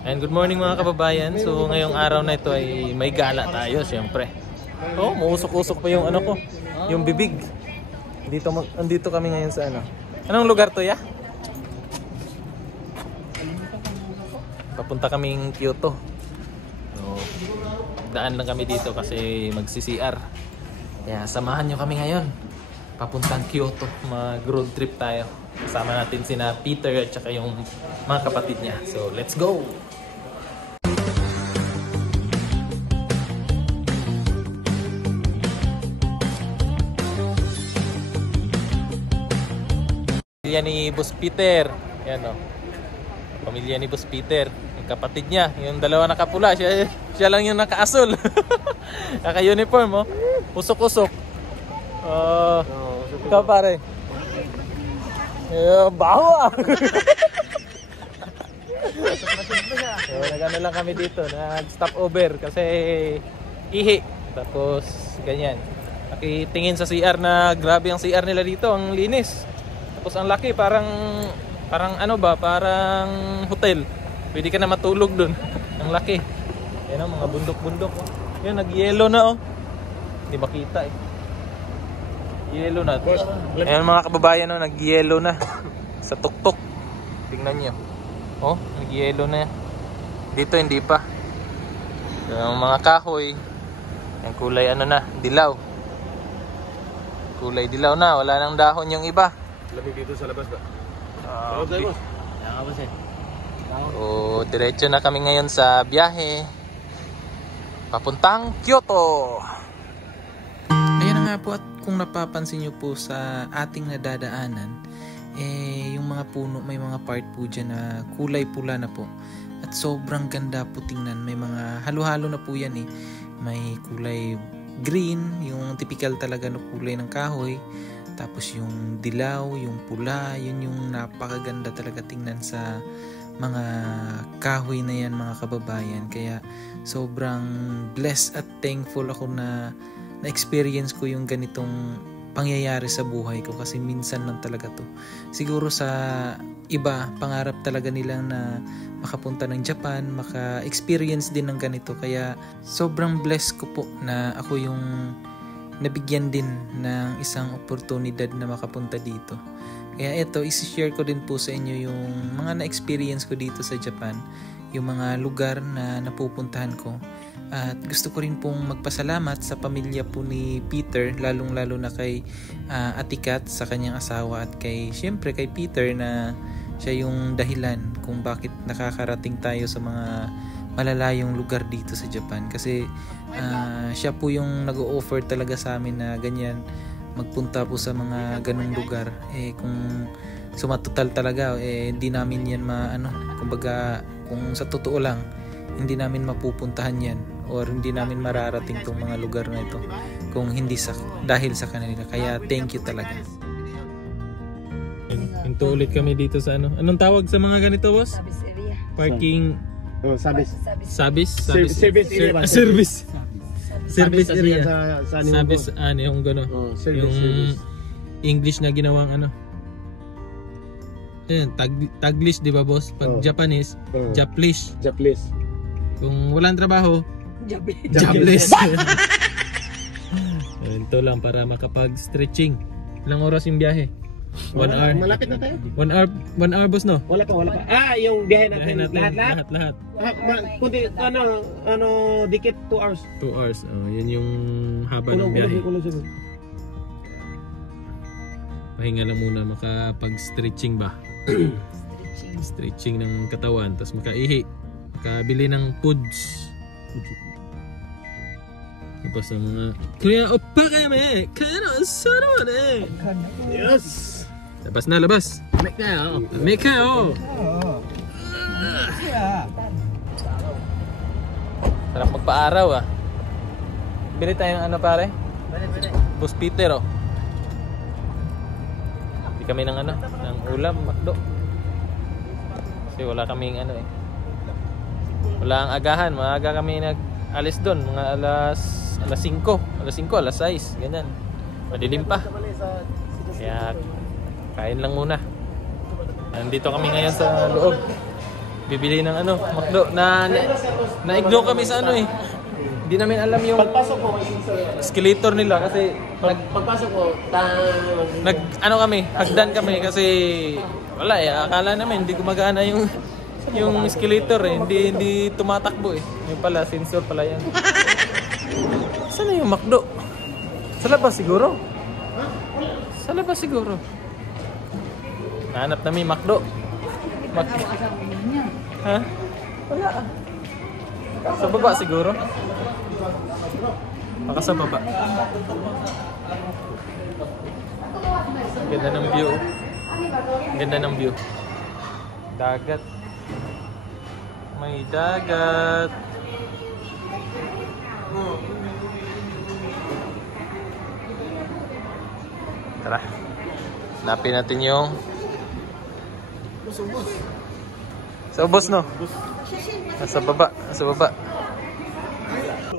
And good morning mga kababayan. So ngayong araw na ito ay may gala tayo syempre. Oh, muusok-usok pa yung ano ko, yung bibig. Andito kami ngayon sa ano. Anong lugar to ya? Papunta kaming Kyoto. So, daan lang kami dito kasi magsi-CR. Kaya samahan nyo kami ngayon. Papuntang Kyoto, mag-road trip tayo. Kasama natin sina Peter at saka yung mga kapatid niya. So let's go! Pamilya ni Boss Peter. Yan o. Pamilya ni Boss Peter. Yung kapatid niya. Yung dalawa nakapula. Siya lang yung naka-asul. Naka-uniform o. Usok-usok. Ikaw pare. Bawa! So, nagano lang kami dito. Nag-stop over kasi ihi. Tapos ganyan. Nakitingin sa CR na grabe ang CR nila dito. Ang linis. Tapos ang laki, parang ano ba, parang hotel. Pwede ka na matulog dun. Ang laki. Yan o, mga bundok-bundok. Yan, nag-yellow na o. Hindi makita eh. Yellow na. Ayan mga kababayan o, nag-yellow na. Sa tuktok. Tingnan nyo. Oh, nag-yellow na. Dito hindi pa. Yung mga kahoy. Yung kulay ano na, dilaw. Kulay dilaw na, wala nang dahon yung iba. Lamig dito sa labas ba? Okay. So, diretso na kami ngayon sa biyahe. Papuntang Kyoto. Ayan na nga po, at kung napapansin nyo po sa ating nadadaanan, yung mga puno, may mga part po dyan na kulay pula na po. At sobrang ganda po tingnan. May mga halo-halo na po yan eh. May kulay green, yung typical talaga na kulay ng kahoy. Tapos yung dilaw, yung pula, yun yung napakaganda talaga tingnan sa mga kahoy na yan mga kababayan. Kaya sobrang blessed at thankful ako na na-experience ko yung ganitong pangyayari sa buhay ko kasi minsan lang talaga to. Siguro sa iba, pangarap talaga nilang na makapunta ng Japan, maka-experience din ng ganito. Kaya sobrang blessed ko po na ako yung nabigyan din ng isang oportunidad na makapunta dito. Kaya ito, isi-share ko din po sa inyo yung mga na-experience ko dito sa Japan, yung mga lugar na napupuntahan ko. At gusto ko rin pong magpasalamat sa pamilya po ni Peter, lalong-lalo na kay Ate Kat sa kanyang asawa at syempre kay Peter na siya yung dahilan kung bakit nakakarating tayo sa mga malalayong lugar dito sa Japan. Kasi siya po yung nag-o-offer talaga sa amin na ganyan, magpunta po sa mga ganung lugar. Kung sumatotal talaga, hindi namin yan kumbaga kung sa totoo lang, hindi namin mapupuntahan yan or hindi namin mararating tong mga lugar na ito kung hindi dahil sa kanila. Kaya thank you talaga. Hinto ulit kami dito sa ano. Anong tawag sa mga ganito, boss? Service area. Parking. Oh, service area. Service area. Sa Service yung gano. Oh, yung service. English na ginawang ano. Ayan, Taglish, di ba, boss? Pag Japanese, Japlish. Japanese. Kung walang trabaho, Japanese. Ito lang para makapag-stretching. Ilang oras yung biyahe? 1 hour. Malapit na tayo. 1 hour, boss, no? Wala pa. Yung biyahe natin. Lahat. Kundi dikit 2 hours. 2 hours. Oh, yun yung haba ng biyahe. Pahinga lang muna, makapag-stretching ba? Stretching ng katawan, tapos makaihi, makabili ng foods. Tapos ang mga Kuya Oppa kami! Kano saro ne! Yes! Labas na, labas! Make kayo! Sarap magpa-araw ah. Bili tayo ng ano pare? Boss Peter oh. Bili kami ng ano? Ng ulam, makdo. Kasi wala kaming ano eh. Wala ang agahan. Maaga kami nag-alis doon. Mga alas 5, alas 6, ganyan. Madilim pa. Kaya kain lang muna. Nandito kami ngayon sa loob. bibili ng ano, McDo na-ignore kami sa ano eh. Hindi namin alam yung Pagpasok ko, escalator nila kasi pagpasok ko, ano kami, hagdan kami kasi wala eh, akala namin hindi gumagana yung escalator eh, hindi tumatakbo eh. Yung pala, sensor pala yan. Saan na yung McDo? Sa labas siguro? Sa labas siguro. Nahanap namin McDo. Ha? Wala. Sa baba siguro? Baka sa baba. Ganda ng view. Ganda ng view. Dagat. May dagat. Tara. Hanapin natin yung sa ubos, no? Nasa baba. Nasa baba.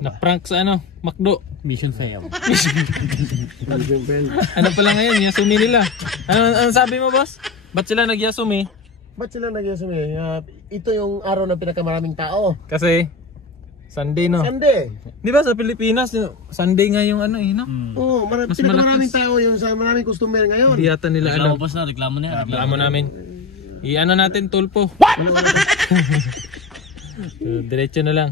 Na-prank sa ano? McDo. Mission fail. Ano pala ngayon? Yasumi nila. Ano sabi mo, boss? Ba't sila nag-yasumi? ba't sila nag-yasumi? Ito yung araw ng pinakamaraming tao. Kasi Sunday, no? Sunday. Di ba sa Pilipinas, Sunday nga yung ano eh, no? Oo, pinakamaraming tao yung sa maraming customer ngayon. Hindi yata nila alam. Reklamo boss na, reklamo na. Reklamo namin. I-ano natin, tulpo. So, diretso na lang.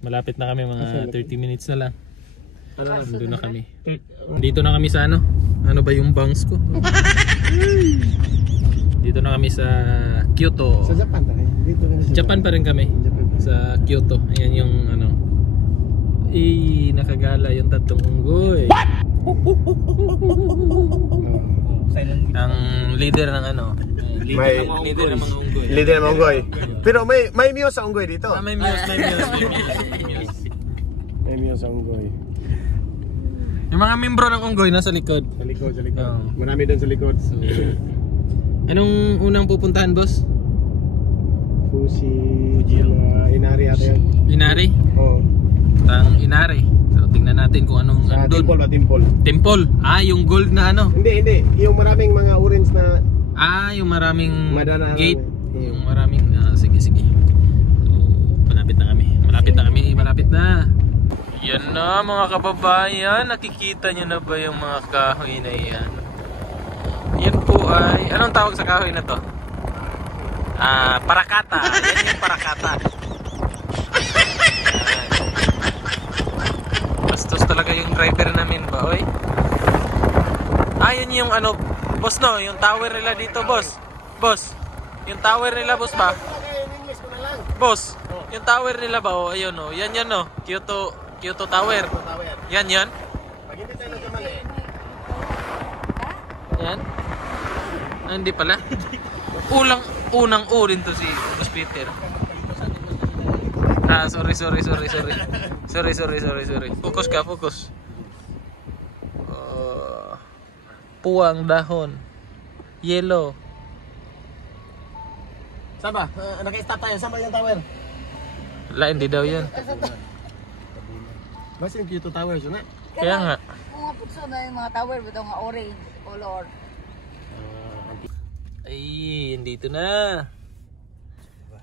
Malapit na kami, mga 30 minutes na lang. Doon na kami. Dito na kami sa ano? Ano ba yung bangs ko? Dito na kami sa Kyoto. Sa Japan pa rin. Dito rin sa Japan pa rin kami. Sa Kyoto. Ayan yung ano. Nakagala yung tatlong unggoy. Ang leader ng ano. May Leader ng mga unggoy. leader ng unggoy. Pero may muse sa unggoy dito. May muse. May muse sa unggoy. Yung mga membro ng unggoy nasa likod. Sa likod, sa likod. Oo. Marami doon sa likod. Anong unang pupuntahan, boss? Fuji, Inari ata yun. Inari? Oo. Inari. So tingnan natin kung anong Sa andun. temple ba? Temple. Temple. Yung gold na ano. Hindi. Yung maraming mga orange na Yung maraming Madana- gate. Yung maraming sige. So, malapit na kami. Malapit na. Yan na mga kababayan. Nakikita nyo na ba yung mga kahoy na yan? Yan po ay, anong tawag sa kahoy na to? Parakata. Yan yung parakata. Bastos talaga yung driver namin ba, oy? Yan yung ano, boss, no? Yung tower nila dito, boss. Boss, yung tower nila, boss ba? Boss, yung tower nila ba? Ayun, no? Yan, no? Kyoto Tower. Yan. Yan. Hindi pala. Unang rin to si Boss Peter. Sorry. Focus. Puwang dahon. Yellow. Saan ba? Naka-stop tayo. Saan ba yung tower? Wala, hindi daw yan. Basta yung Kyoto Tower yun, Kaya nga. Mga putso na yung mga tower ba nga orange color. Dito na.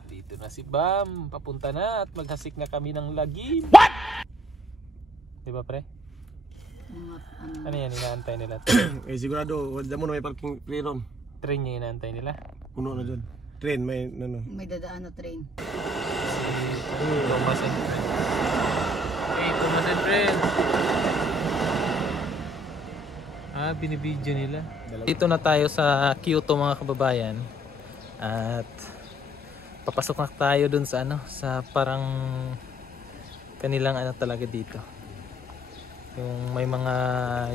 Dito na si Bam. Papunta na at maghasik na kami ng lagim. What? Diba, pre? Ano yan, inaantay nila? Sigurado, wala mo na may parking free ron. Train yung inaantay nila. Puno na dun. Train, may ano. May dadaan na train. Thomas and Friends. Binibidyo nila. Dito na tayo sa Kyoto, mga kababayan. At papasok na tayo dun sa ano, sa parang kanilang ano talaga dito. Yung may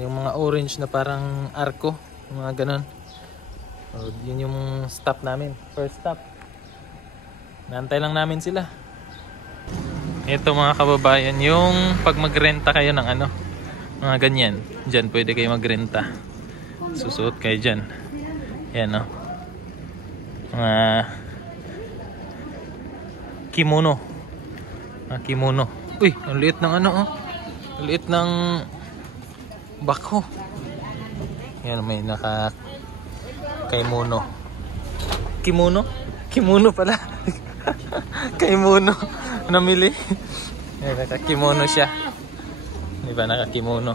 yung mga orange na parang arko, mga ganun. So, yun yung stop namin, first stop. Naantay lang namin sila. Ito mga kababayan, yung pag magrenta kayo ng ano, mga ganyan, dyan pwede kayo magrenta. Susuot kayo dyan. Yan, no? Mga kimono. Kimono. Uy, ang liit ng ano, oh. Ang liit ng bako. Yan, may naka kimono. Kimono pala. Kimono. Namili. Nakakimono siya. Di ba nakakimono?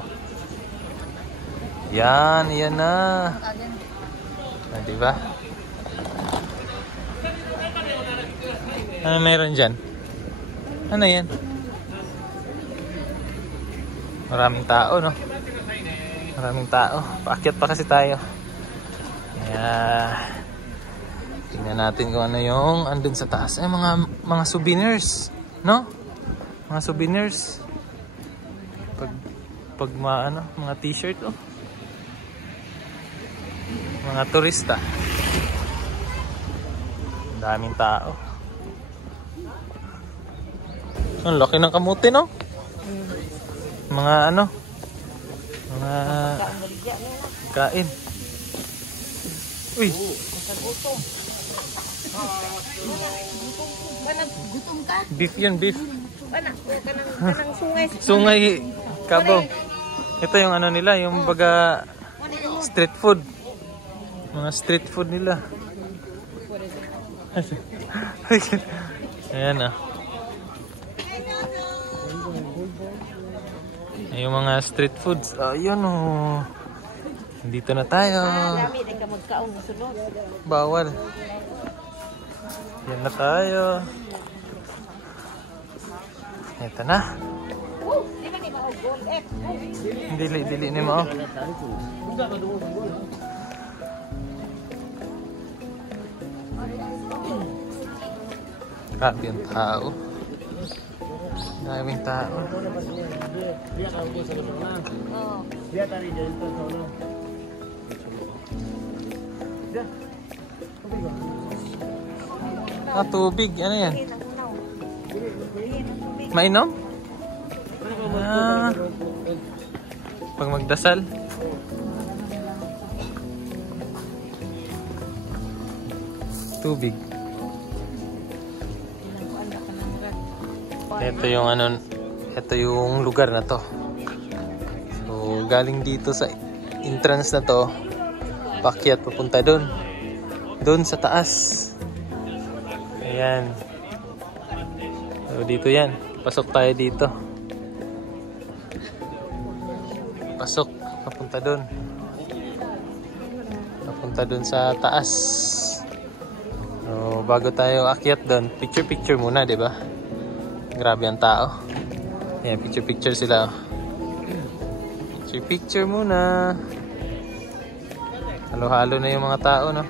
Yan na. Ah, di ba? Ano meron dyan? Ano yan? Maraming tao, no? Maraming tao. Paakyat pa kasi tayo. Kaya tingnan natin kung ano yung andun sa taas. Ay, mga souvenirs, no? Mga souvenirs. Pag mga t-shirt, oh. Mga turista. Ang daming tao. Ang laki ng kamuti, no? Mga mga kain. Uy. Gutom ka? Beef yun, beef. Kanang sungay. Sungay Kabaw. Ito yung ano nila, yung baga street food. Mga street food nila. Ayan ah. Yung mga street foods. Ayun oh. Dito na tayo. Bawal. Yan na tayo. Ito na. Dili ni mo. Grabe yung tao. Daming tao. Tubig. Ano yan? Mainom? Pag magdasal. Tubig. Ito yung lugar na to. So, galing dito sa entrance na to, paakyat papunta doon. Doon sa taas. Ayan. So, dito yan. Pasok tayo dito. Pasok. Papunta doon. Papunta doon sa taas. So, bago tayo akyat doon, picture muna, di ba? Grabe ang tao. Ayan, picture sila. Picture muna. Halo-halo na yung mga tao, no?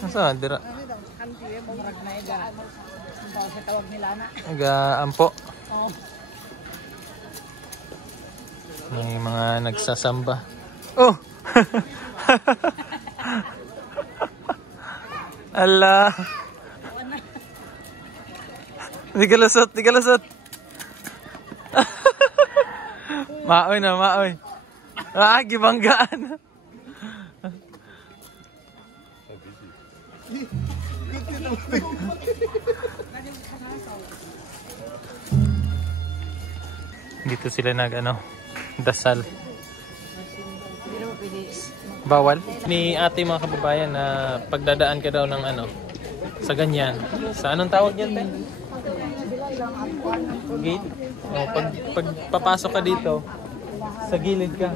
Asa dira? Ampo. May mga nagsasamba. Oh. Allah. Di kalusot. Maoy na, maoy. Gibanggaan. Dito sila dasal. Bawal. Ni ate mga kababayan na pagdadaan ka daw ng sa ganyan. Sa anong tawag yan? Gate? O, pag papasok ka dito, sa gilid ka.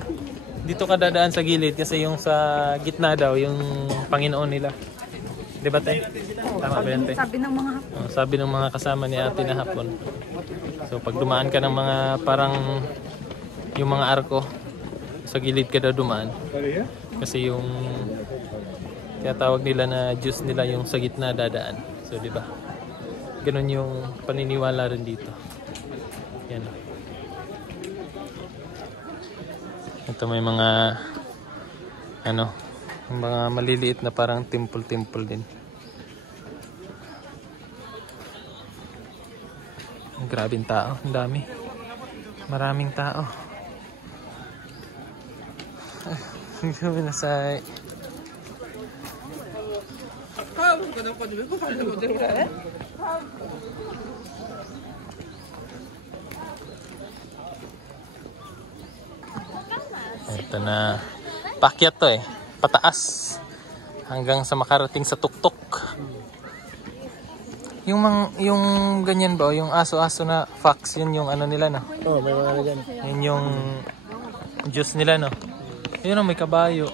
Dito ka dadaan sa gilid kasi yung sa gitna daw, yung Panginoon nila. Diba tayo? Tama ba yan tayo? Sabi ng mga hapon. Sabi ng mga kasama ni ate na hapon. So pag dumaan ka ng mga parang yung mga arko, sa gilid ka daw dumaan. Kasi yung tinatawag nila na Diyos nila yung sa gitna dadaan. So diba? Ganun yung paniniwala rin dito. Yan. Ito may mga mga maliliit na parang temple din. Grabing tao, ang dami. Maraming tao. Gominasai. Ito na. Pakyat to eh. Pataas. Hanggang sa makarating sa tuktok. Yung ganyan ba? Yung aso-aso na fox. Yun yung ano nila no? Oh, may mga ano dyan. Yun yung juice nila no? Yun o, may kabayo.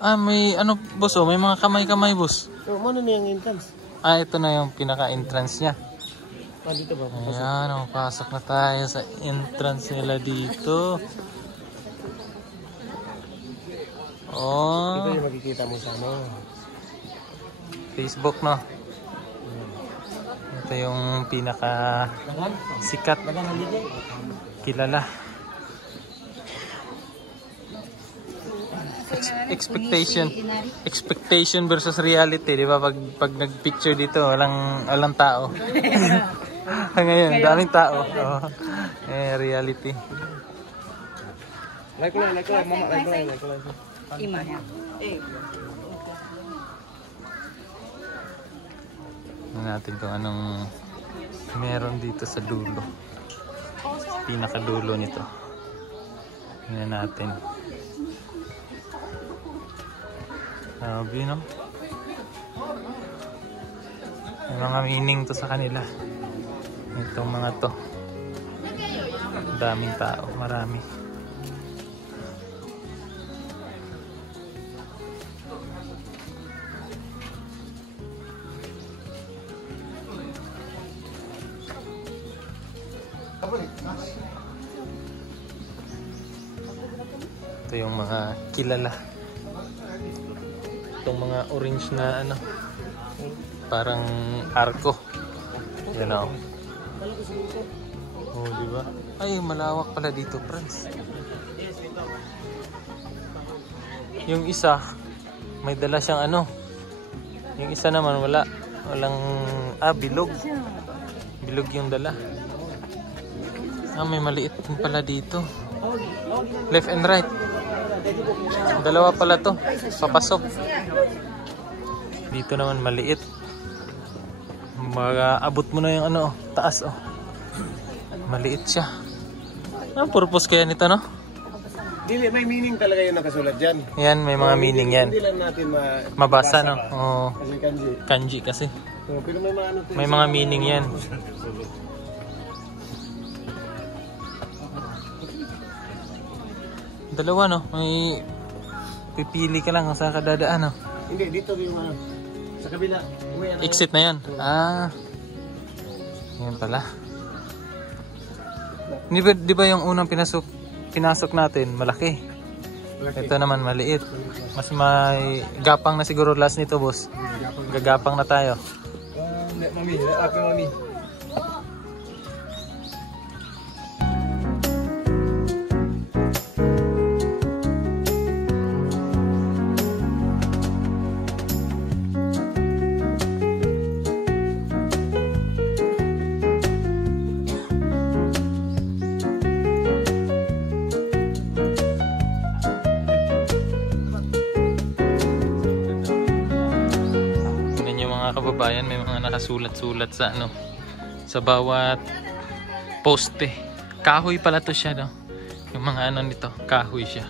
May ano boss oh, may mga kamay-kamay boss. So, ano na yung entrance? Ito na yung pinaka-entrance niya. Dito ba? Ayan, pasok na tayo sa entrance nila dito. Oh, Ito yung makikita mo sa ano. Facebook no. Ito yung pinaka sikat, kilala. Expectation versus reality, di ba? Pag nag-picture dito, walang tao. Ngayon, daming tao. Oh. Reality. Like ko lang, mama, like ko lang. Ima niya. Tingnan natin kung anong meron dito sa dulo. Pinakadulo nito. Tingnan natin. Sabi no? May mga meaning to sa kanila. Itong mga to. Daming tao, marami. Ito yung mga kilala. Itong mga orange na ano, parang arko. Yan o. Oh, di ba? Ay, malawak pala dito, friends. Yung isa, may dala siyang ano. Yung isa naman wala. Walang, bilog. Bilog yung dala. May maliit din pala dito. Left and right. Dalawa pala to. Papasok. Dito naman maliit. Abot mo na yung ano, taas oh. Maliit siya. Ang purpose kaya nito no? Dili, may meaning talaga yung nakasulat dyan. Yan, may mga meaning yan. Hindi lang natin mabasa no? Oo. Kasi kanji. Kanji kasi. So, pero may mga ano May mga meaning yan. Dalawa no? May pipili ka lang kung saan ka dadaan no? Hindi, dito yung sa kabila. Exit na yan. Yan pala. Di ba yung unang pinasok natin malaki? Ito naman maliit. Mas may gapang na siguro last nito boss. Gagapang na tayo. Mami, mami. Kababayan, may mga nakasulat-sulat sa ano, sa bawat poste. Kahoy pala to siya no. Yung mga ano nito, kahoy siya.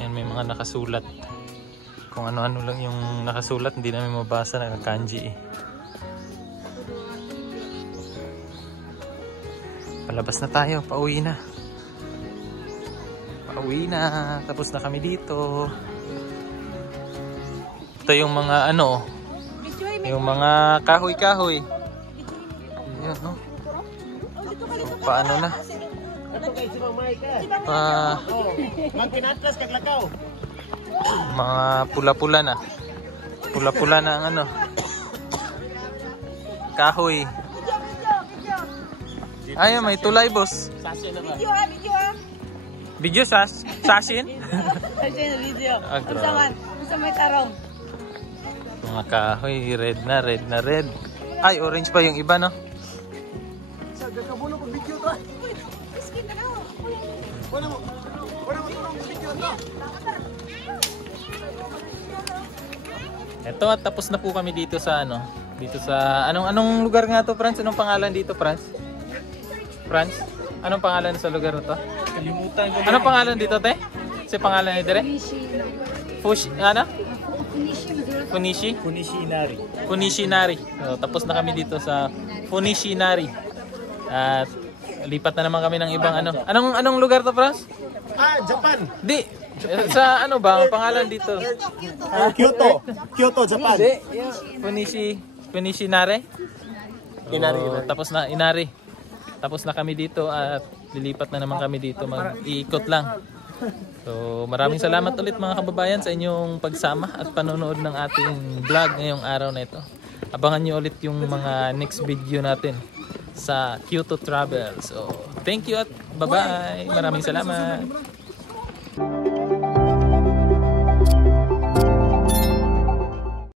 Yan, may mga nakasulat. Kung ano-ano lang yung nakasulat, hindi namin mabasa na kanji eh. Palabas na tayo, pauwi na. Pauwi na, tapos na kami dito. Ito yung mga ano, yung mga kahoy-kahoy. Ayan, no? So, paano na? Magpinatras kaglakaw. Mga pula-pula na. Pula-pula na ang ano. Kahoy. Ayan, may tulay, boss. Video, sasin? Video. Grabe. Sa may tarong. Mga kahoy, red na, red na, red. Ay, orange pa yung iba, no? Sa gagabulo ko video to. Wala mo tulong video to. Ito at tapos na po kami dito sa ano, dito sa anong lugar nga to, Franz? Anong pangalan dito, Franz? Franz? Anong pangalan sa lugar na to? Kalimutan ko. Anong pangalan dito, te? Si pangalan ni Dire? Fush, ano? Funishi? Kunishinari. Funishinari. So, tapos na kami dito sa Funishinari. At lipat na naman kami ng ibang ano. Anong lugar to, Franz? Japan. Di. Sa ano ba ang pangalan dito? Kyoto, Japan. Hindi. Funishinari. Inari. Tapos na Inari. Tapos na kami dito at lilipat na naman kami dito. Mag-iikot lang. So maraming salamat ulit mga kababayan sa inyong pagsama at panonood ng ating vlog ngayong araw na ito. Abangan nyo ulit yung mga next video natin sa Kyoto Travel. So thank you at bye bye. Maraming salamat.